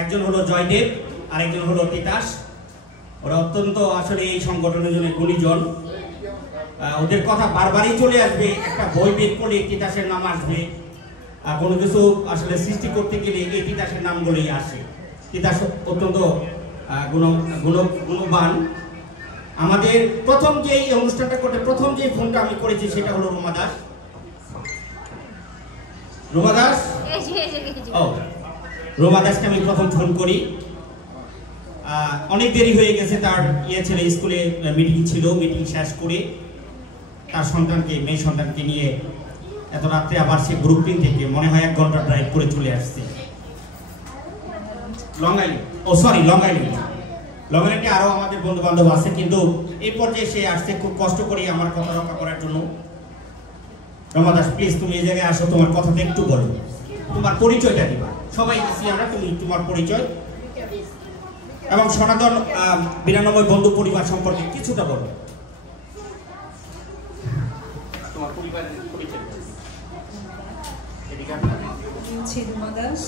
একজন হলো জয়দেব আর একজন হলো তিতাস। ওরা অত্যন্ত আসলে এই সংগঠনের জন্য গুণীজন। ওদের কথা বারবারই চলে আসবে, একটা বই বের করলে তিতাসের নাম আসবে, কোনো কিছু আসলে সৃষ্টি করতে গেলে এই তিতাসের নামগুলোই আসে। তিতাস অত্যন্ত গুণবান। আমাদের প্রথম যে এই অনুষ্ঠানটা করতে প্রথম যে ফোনটা আমি করেছি সেটা হলো রোমা দাস। রোমা দাসকে আমি প্রথম ফোন করি। অনেক দেরি হয়ে গেছে, তার ছেলে স্কুলে মিটিং ছিল, মিটিং শেষ করে তার মেয়ে সন্তানকে নিয়ে এত রাত্রে আবার সে গ্রুপিং থেকে মনে হয় 1 ঘন্টা ড্রাইভ করে চলে আসছে লং আইল্যান্ডে। আরো আমাদের বন্ধু বান্ধব আছে, কিন্তু এই পর্যায়ে সে আসছে খুব কষ্ট করে আমার কথা রক্ষা করার জন্য। রমা দাস, প্লিজ তুমি এই জায়গায় আসো, তোমার কথাটা একটু বলো, তোমার পরিচয়টা দিবা। সবাই দিচ্ছি আমরা, তুমি তোমার পরিচয় এবং সনাতন 92 বন্ধু পরিবার সম্পর্কে কিছুটা বলো। তোমার পরিবারের পরিচয়। রমা দাস,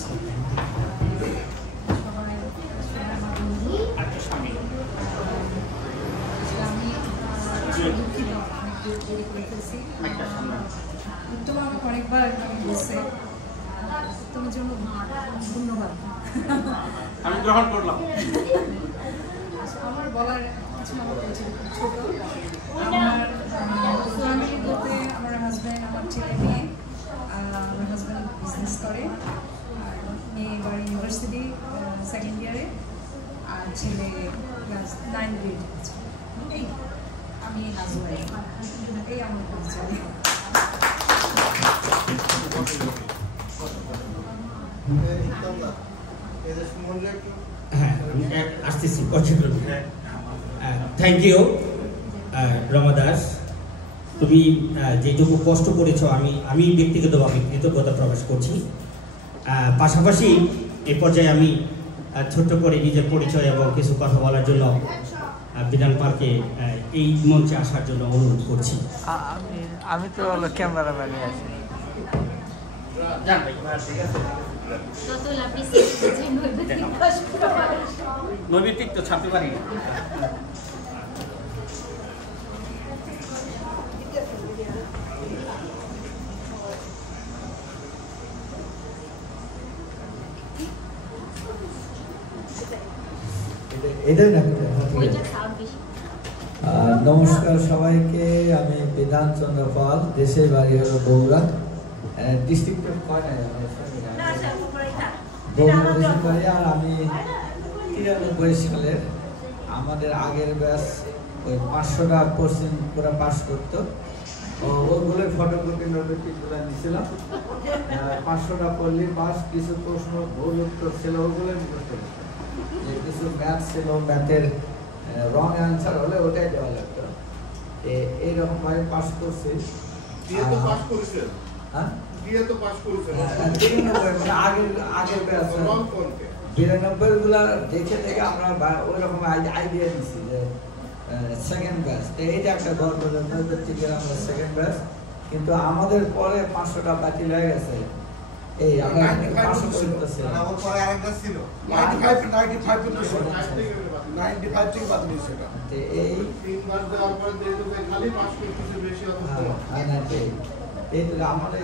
তোমার আমাকে অনেকবার বলছে, তোমার জন্য ধন্যবাদ। আমি গ্রহণ করলাম। আমার বলার কিছু আমার ছোট, আমার ফ্যামিলি বলতে আমার হাজব্যান্ড, আমার ছেলে মেয়ে। আমার হাজব্যান্ড বিজনেস করে, আর মেয়ে এবার ইউনিভার্সিটি 2nd ইয়ারে, আর ছেলে ক্লাস 9 গ্রেড। এই আমি হাজব্যান্ড, এই আমার পরিচয়। হ্যাঁ, আসতেছি পছন্দ। থ্যাংক ইউ রমা দাস, তুমি যেটুকু কষ্ট করেছো আমি ব্যক্তিগতভাবে কৃতজ্ঞতা প্রকাশ করছি। পাশাপাশি এ পর্যায়ে আমি ছোট্ট করে নিজের পরিচয় এবং কিছু কথা বলার জন্য বিধান পার্কে এই মঞ্চে আসার জন্য অনুরোধ করছি। আমি তো ক্যামেরাম্যানই আছি। নৈমিত্তিক তো ছাড়তে পারি না। নমস্কার সবাইকে, আমি বিধান চন্দ্র পাল, দেশের বাড়ি হলো বগুড়া, ডিস্ট্রিক্ট বাড়ি। আর আমি 93 সালের, আমাদের আগের ব্যাচ ওই 500টা কোশ্চেন পুরো পাস করতো, ওগুলোর ফটোকপি নোটিশগুলো নিয়েছিলাম। 500টা পড়লে পাস, কিছু প্রশ্ন ভুল উত্তর ছিল ওগুলো মুখস্থ, কিছু ম্যাথ ছিল, ম্যাথের রং অ্যান্সার হলে ওটাই দেওয়া লাগতো। এইরকম ভাবে পাস করছি। আগের ব্যাচ 92 গুলা দেখে দেখে আমরা ওই রকম আইডিয়া দিচ্ছি যে সেকেন্ড ব্যাচ, এইটা একটা গল্প, আমরা সেকেন্ড ব্যাচ। কিন্তু আমাদের পরে 500টা বাতিল হয়ে গেছে। এই আমরা 500 করতেছি, আমার পরে আরেকটা ছিল 95 থেকে বাদ দিয়েছে। এই 3 মাস দেওয়ার পরে দেখতে খালি পাস করতেছে বেশি এই তো আমাদের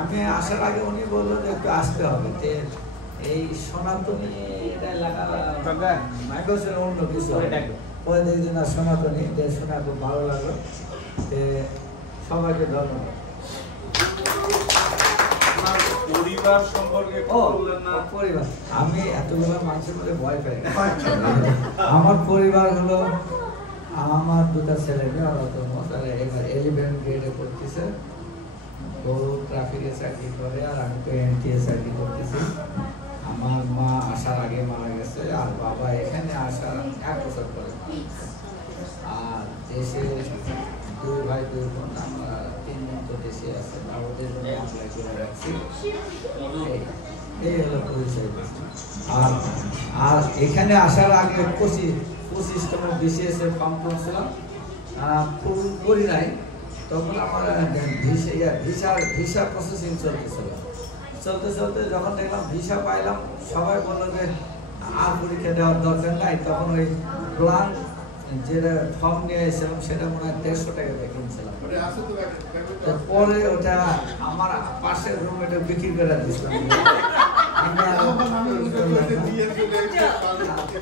আমি আসার আগে উনি বললো যে একটু আসতে হবে। এই সনাতনী এটা এলাকা মাইগোসের অন্য কিছু পরে দেখছি না সনাতনী, শোনা খুব ভালো লাগলো। সবাইকে ধন্যবাদ। পরিবার সম্পর্কে পরিবার, আমি এতগুলো মানুষের মধ্যে ভয় পাই। আমার পরিবার হলো আমার দুটা ছেলে মেয়ে, ওরা তো এবার 11 গ্রেডে পড়তেছে, ও ট্রাফিকে চাকরি করে আর আমি তো এনটিএ চাকরি করতেছি। আমার মা আসার আগে মারা গেছে, আর বাবা এখানে আসার 1 বছর পরে। আর দেশে 2 ভাই 2 বোন, আমরা 3 জন তো দেশে আছে, ওদের জন্য অ্যাপ্লাই করে রাখছি। এই হলো পরিচয়। আর এখানে আসার আগে 25তম বিসিএস-এর ফর্ম করছিলাম, ফুল করি নাই। তখন আমার ভিসা প্রসেসিং চলতে চলতে যখন দেখলাম ভিসা পাইলাম, সবাই বললো যে আর পরীক্ষা দেওয়ার দরকার নাই। তখন ওই প্ল্যান যেটা ফর্ম নিয়ে এসেছিলাম সেটা মনে হয় 150 টাকা দিয়ে কিনছিলাম। পরে ওটা আমার পাশের রুম এটা বিক্রি করে দিয়েছিলাম।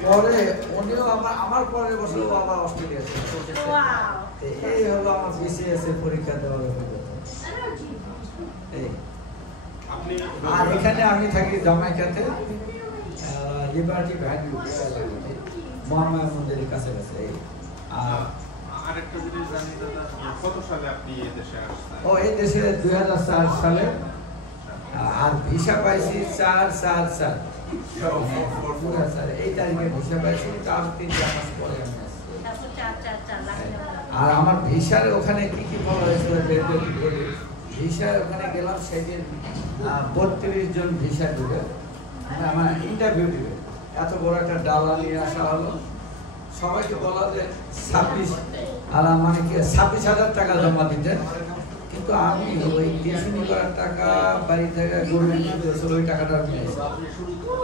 পরে উনিও আমার পরের বছর আবার অস্ট্রেলিয়া। এই হলো আমার বিসিএস এর পরীক্ষা দেওয়ার অভিজ্ঞতা। আর এখানে আমি থাকি জামাইকাতে, লিবার্টি ভ্যালি মহামায়া মন্দিরের কাছাকাছি। আর আরেকটা জিনিস জানি দাদা, কত সালে আপনি এই দেশে আসছেন? এই দেশে 2004 সালে, আর ভিসা পাইছি 4/4/4 এই তারিখে ভিসা পাইছি। তার 3 মাস পরে আমি আসছি। আর আমার ভিসার ওখানে কি কি বলা হয়েছিল, ভিসা ওখানে গেলাম সেদিন 32 জন ভিসা দিবে, আমার ইন্টারভিউ দিবে। এত বড় একটা ডালা নিয়ে আসা হলো, সবাইকে বলা যে 26 আর মানে কি 26,000 টাকা জমা দিতে। কিন্তু আমি ওই টিউশনি করার টাকা বাড়ি থেকে গভর্নমেন্ট দিয়েছিল, ওই টাকাটা নিয়েছি।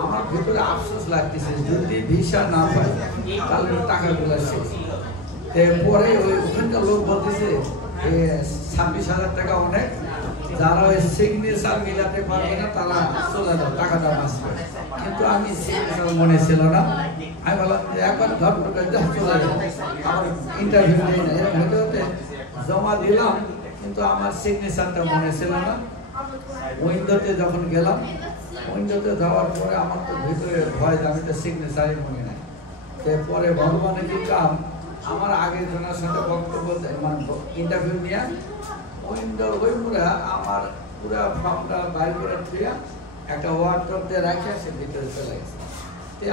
আমার ভেতরে আফসোস লাগতেছে, যদি ভিসা না পাই তাহলে টাকাগুলো শেষ। পরে ওই ওখানকার লোক বলতেছে 26,000 টাকা অনেক, যারা ওই সিগনেচার মিলাতে পারবে না তারা চলে যাও, টাকাটা বাঁচবে। কিন্তু আমি সিগনেচার মনে ছিল না, আমি বললাম যে একবার ধর চলে যাবো, আমার ইন্টারভিউ নেই না। এরকম হতে হতে জমা দিলাম, কিন্তু আমার সিগনেচারটা মনে ছিল না। উইন্ডোতে যখন গেলাম, উইন্ডোতে যাওয়ার পরে আমার তো ভিতরে ভয় যে আমি তো সিগনেচারই মনে নাই। পরে ভগবানের কি কাম, আমার আগের জনের সাথে বক্তব্য ইন্টারভিউ নিয়ে উইন্ডোর ওই মুড়া আমার পুরা ফর্মটা বাইর করে দিয়ে একটা ওয়ার্ড্রপ দিয়ে রাখে সে ভিতরে চলে গেছে।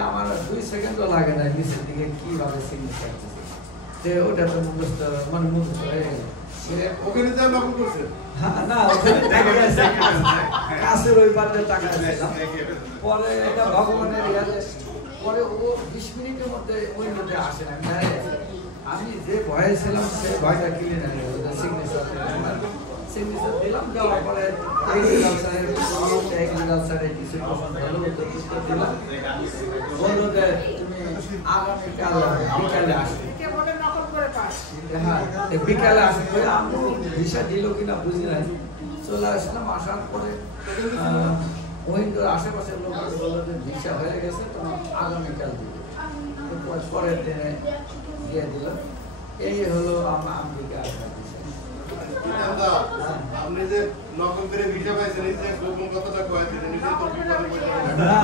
আমার 2 সেকেন্ডও লাগে না নিচের দিকে কিভাবে সিগনেচার করতেছে তো ওটা তো মুখস্থ মানে মুখস্থ হয়ে গেল ওখানে যা নকল করছে না ওখানে টাকা আছে কাছের ওই পারে টাকা আছে পরে এটা ভগবানের ইয়াতে পরে ও 20 মিনিটের মধ্যে ওই মধ্যে আসে না আমি যে ভয়ে ছিলাম সে ভয়টা কিনে নেন সিগনেচার দিলাম দেওয়ার পরে এগ্রিকালচারের কিছু দিলাম বললো যে তুমি আগামীকাল বিকালে আসবে হ্যাঁ বিকালে আসবে আমি ভিসা দিল কিনা বুঝি নাই চলে আসলাম আসার পরে ওইগুলোর আশেপাশের লোক বললো যে ভিসা হয়ে গেছে তোমার আগামীকাল দিবে পরের দিনে দিয়ে দিল এই হলো আমেরিকা আসার বিষয় আপনি যে নকল করে ভিসা পাইছেন এই যে গোপন কথাটা কয়েছেন নিজে তো না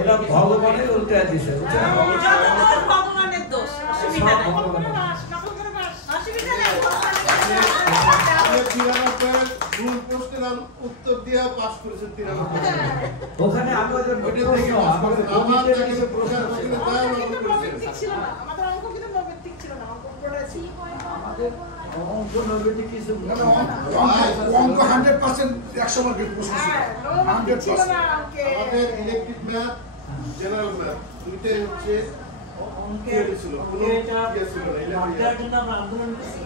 এটা ভগবানের উল্টা দিছে ভগবানের দোষ অসুবিধা নাই অসুবিধা নাই উত্তর দিয়ে পাস করেছেন 93 ওখানে আমাদের ছিল না আমাদের অঙ্ক কিন্তু নৈতিক ছিল না অঙ্ক পড়েছি আমাদের অঙ্ক নৈতিক কিছু অঙ্ক 100% 100 মার্কের প্রশ্ন ছিল 100% আমাদের ইলেকট্রিক ম্যাথ জেনারেল ম্যাথ দুইটাই হচ্ছে অঙ্কের ছিল কোনো ইয়ে ছিল না অঙ্কের জন্য আমরা আন্দোলন করছি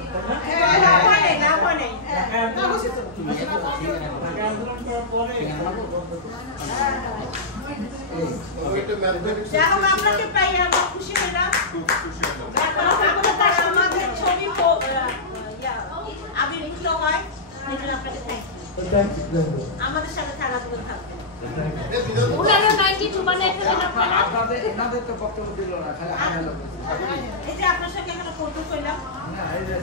আন্দোলন করার পরে আপনাকে পাই আমরা খুশি হই না আমাদের ছবি আবির্ভূত হয় এজন্য আপনাকে থ্যাংক ইউ আমাদের সাথে খেলাধুলো থাকবে আপনাদের এনাদের তো বক্তব্য দিল না খালি হায়ালো এই যে আপনার সাথে এখানে ফটো কইলাম না এই যে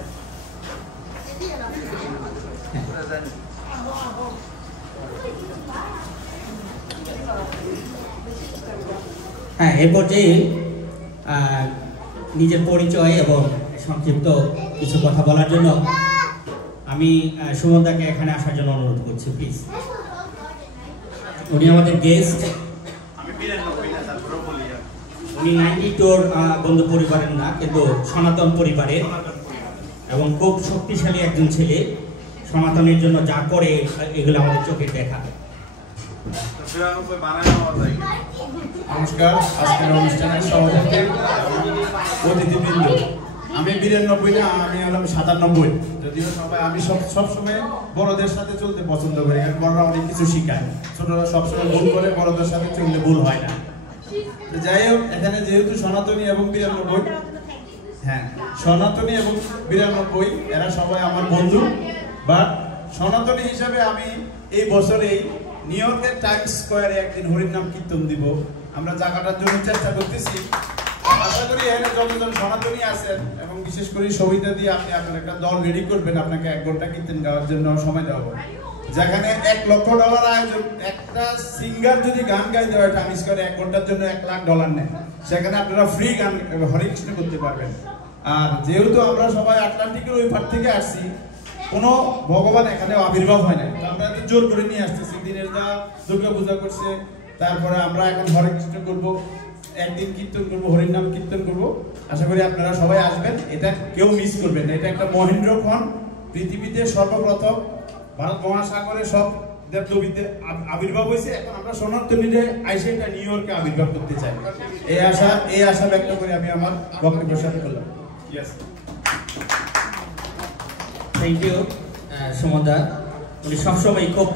হ্যাঁ এ পর্যায়ে নিজের পরিচয় এবং সংক্ষিপ্ত কিছু কথা বলার জন্য আমি সুমনদাকে এখানে আসার জন্য অনুরোধ করছি প্লিজ। উনি আমাদের গেস্ট, উনি 92 বন্ধু পরিবারের না কিন্তু সনাতন পরিবারের এবং খুব শক্তিশালী একজন ছেলে। সনাতনের জন্য যা করে এগুলো আমাদের চোখের দেখা। নমস্কার, আজকের অনুষ্ঠানের সভাপতি অতিথিবৃন্দ। আমি 92 না, আমি হলাম 97। যদিও সবাই আমি সবসময় বড়দের সাথে চলতে পছন্দ করি, কারণ বড়রা অনেক কিছু শিখায়। ছোটরা সবসময় ভুল করে, বড়দের সাথে চললে ভুল হয় না। যাই হোক, এখানে যেহেতু সনাতনী এবং 92, হ্যাঁ সনাতনী এবং 92 এরা সবাই আমার বন্ধু। বাট সনাতনী হিসাবে আমি এই বছরেই নিউ ইয়র্কের টাইমস স্কোয়ারে একদিন হরিনাম কীর্তন দিব। আমরা জায়গাটার জন্য চেষ্টা করতেছি। আশা করি এখানে যতজন সনাতনী আছেন এবং বিশেষ করে সবিতা দিয়ে আপনি আপনার একটা দল রেডি করবেন, আপনাকে 1 ঘন্টা কীর্তন গাওয়ার জন্য সময় দেওয়া হবে। যেখানে $1 লক্ষ আয়োজন, একটা সিঙ্গার যদি গান গাইতে হয় টাইমস স্কোয়ারে 1 ঘন্টার জন্য $1 লাখ নেয়, সেখানে আপনারা ফ্রি গান হরে কৃষ্ণ করতে পারবেন। আর যেহেতু আমরা সবাই আটলান্টিকের ওই পার থেকে আসছি, কোনো ভগবান এখানে আবির্ভাব হয় না, আমরা তো জোর করে নিয়ে আসতেছি। দিনের দা দুর্গা পূজা করছে, তারপরে আমরা এখন হরে কৃষ্ণ করবো, একদিন কীর্তন করবো, হরিনাম কীর্তন করবো। আশা করি আপনারা সবাই আসবেন, এটা কেউ মিস করবেন না। এটা একটা মহেন্দ্রক্ষণ, পৃথিবীতে সর্বপ্রথম ভারত মহাসাগরে সব দেবদেবীতে আবির্ভাব হয়েছে। এখন আমরা সনাতনীদের আইসে এটা নিউ ইয়র্কে আবির্ভাব করতে চাই। এই আশা ব্যক্ত করে আমি আমার বক্তব্য শেষ করলাম। থ্যাংক ইউ সুমনদা। উনি সবসময় খুব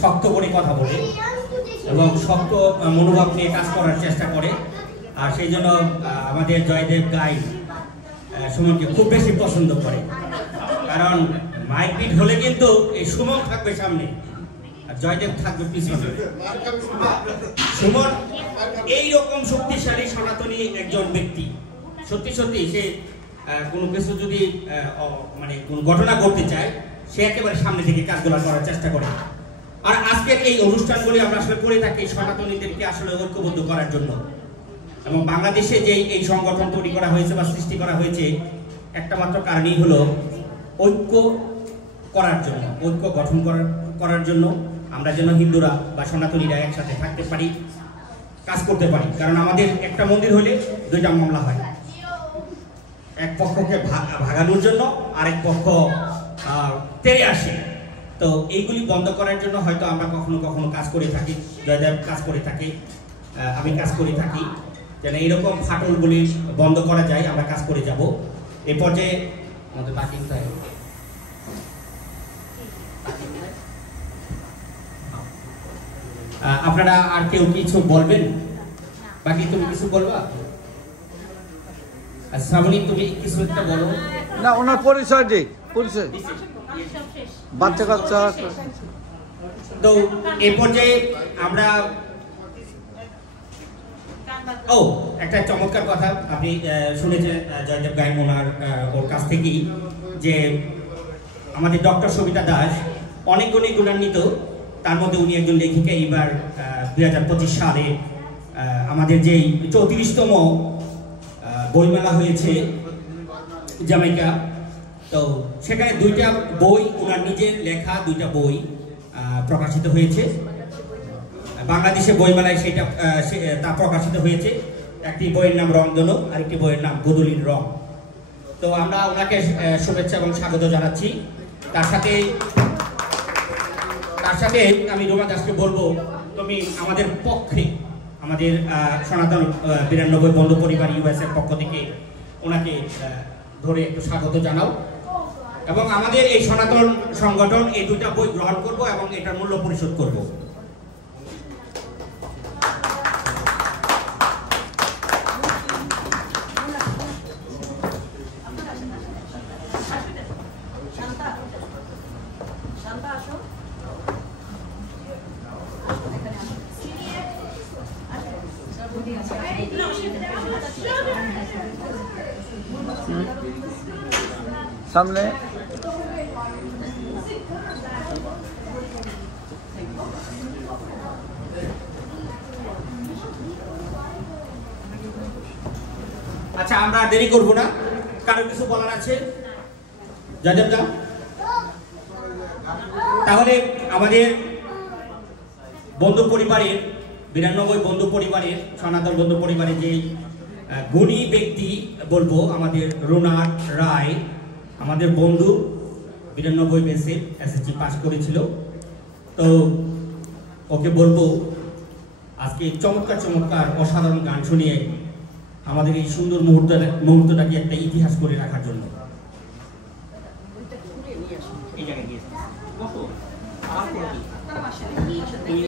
শক্ত করে কথা বলে এবং শক্ত মনোভাব নিয়ে কাজ করার চেষ্টা করে। আর সেই জন্য আমাদের জয়দেব গাই সুমনকে খুব বেশি পছন্দ করে, কারণ মাইকপিট হলে কিন্তু এই সুমন থাকবে সামনে আর জয়দেব থাকবে পিছনে। সুমন এইরকম শক্তিশালী সনাতনী একজন ব্যক্তি, সত্যি সত্যি সে কোনো কিছু যদি মানে কোনো ঘটনা করতে চায়, সে একেবারে সামনে থেকে কাজগুলো করার চেষ্টা করে। আর আজকের এই অনুষ্ঠানগুলি আমরা আসলে করে থাকি সনাতনীদেরকে আসলে ঐক্যবদ্ধ করার জন্য। এবং বাংলাদেশে যে এই সংগঠন তৈরি করা হয়েছে বা সৃষ্টি করা হয়েছে, একটা মাত্র কারণই হলো ঐক্য করার জন্য, ঐক্য গঠন করার জন্য। আমরা যেন হিন্দুরা বা সনাতনীরা একসাথে থাকতে পারি। কাজ করতে পারি, কারণ আমাদের একটা মন্দির হলে দুইটা মামলা হয়, এক পক্ষকে ভাগানোর জন্য আরেক পক্ষ তেড়ে আসে। তো এইগুলি বন্ধ করার জন্য হয়তো আমরা কখনো কখনো কাজ করে থাকি, জয়দেব কাজ করে থাকি, আমি কাজ করে থাকি, যেন এইরকম ফাটলগুলি বন্ধ করা যায়, আমরা কাজ করে যাব। এ পর্যায়ে আমাদের বাকি আপনারা আর কেউ কিছু বলবেন? বাকি তুমি কিছু বলবা? শ্রাবণী তুমি কিছু একটা বলো না। ওনার পরিচয় দিই, পরিচয় বাচ্চা কাচ্চা। তো এই পর্যায়ে আমরা একটা চমৎকার কথা আপনি শুনেছেন জয়দেব গায়েন ওর কাছ থেকেই, যে আমাদের ডক্টর সবিতা দাস অনেক গুণে গুণান্বিত, তার মধ্যে উনি একজন লেখিকা। এইবার 2025 সালে আমাদের যেই 34তম বইমেলা হয়েছে জামাইকা, তো সেখানে দুইটা বই, ওনার নিজের লেখা দুইটা বই প্রকাশিত হয়েছে বাংলাদেশে বইমেলায়, সেটা তা প্রকাশিত হয়েছে। একটি বইয়ের নাম রংধনু, আরেকটি বইয়ের নাম গোধূলির রং। তো আমরা ওনাকে শুভেচ্ছা এবং স্বাগত জানাচ্ছি। তার সাথে আমি রোমা দাসকে বলবো, তুমি আমাদের পক্ষে, আমাদের সনাতন 92 বন্ধু পরিবার ইউএসএর পক্ষ থেকে ওনাকে ধরে একটু স্বাগত জানাও, এবং আমাদের এই সনাতন সংগঠন এই দুইটা বই গ্রহণ করব এবং এটার মূল্য পরিশোধ করব। সামনে আচ্ছা, আমরা দেরি করব না। কারো কিছু বলার আছে? জয়দেব দা, তাহলে আমাদের বন্ধু পরিবারের 92 বন্ধু পরিবারের, সনাতন বন্ধু পরিবারের যে গুণী ব্যক্তি বলবো, আমাদের রুনার রায়, আমাদের বন্ধু 92 বেসে এসএসসি পাস করেছিল। তো ওকে বলবো আজকে চমৎকার চমৎকার অসাধারণ গান শুনিয়ে আমাদের এই সুন্দর মুহূর্তটাকে একটা ইতিহাস করে রাখার জন্য। এই জায়গায় গিয়েছে